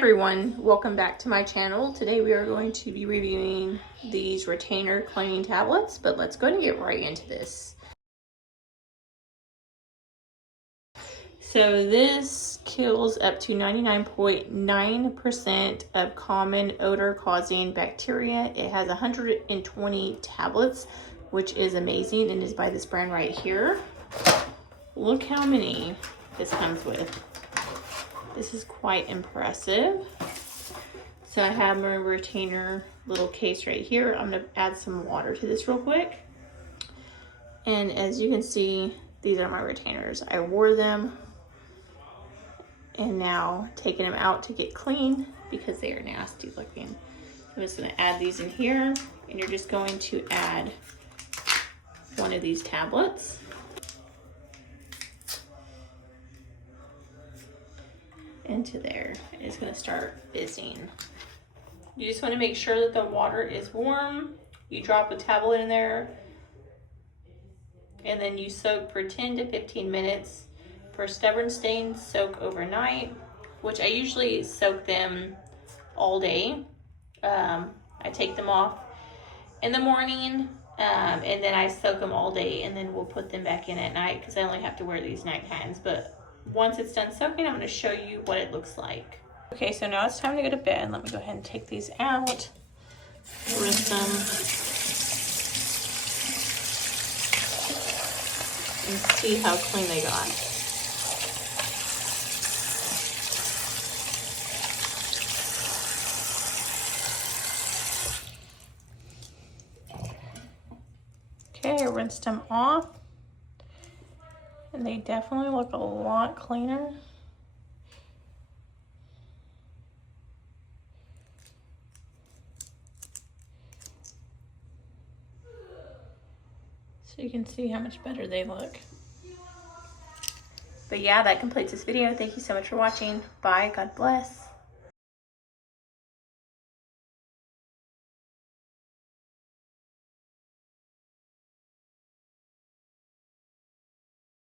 everyone, welcome back to my channel. Today we are going to be reviewing these retainer cleaning tablets, but let's go and get right into this. So this kills up to 99.9% of common odor causing bacteria. It has 120 tablets, which is amazing, and is by this brand right here. Look how many this comes with. This is quite impressive. So I have my retainer little case right here. I'm gonna add some water to this real quick. And as you can see, these are my retainers. I wore them and now taking them out to get clean because they are nasty looking. I'm just gonna add these in here, and you're just going to add one of these tablets. Into there, and it's going to start fizzing. You just want to make sure that the water is warm. You drop a tablet in there, and then you soak for 10 to 15 minutes. For stubborn stains, soak overnight, which I usually soak them all day. I take them off in the morning, and then I soak them all day, and then we'll put them back in at night because I only have to wear these night times. But once it's done soaking, I'm going to show you what it looks like. Okay, so now it's time to go to bed. Let me go ahead and take these out, rinse them, and see how clean they got. Okay, I rinsed them off. And they definitely look a lot cleaner. So you can see how much better they look. But yeah, that completes this video. Thank you so much for watching. Bye. God bless.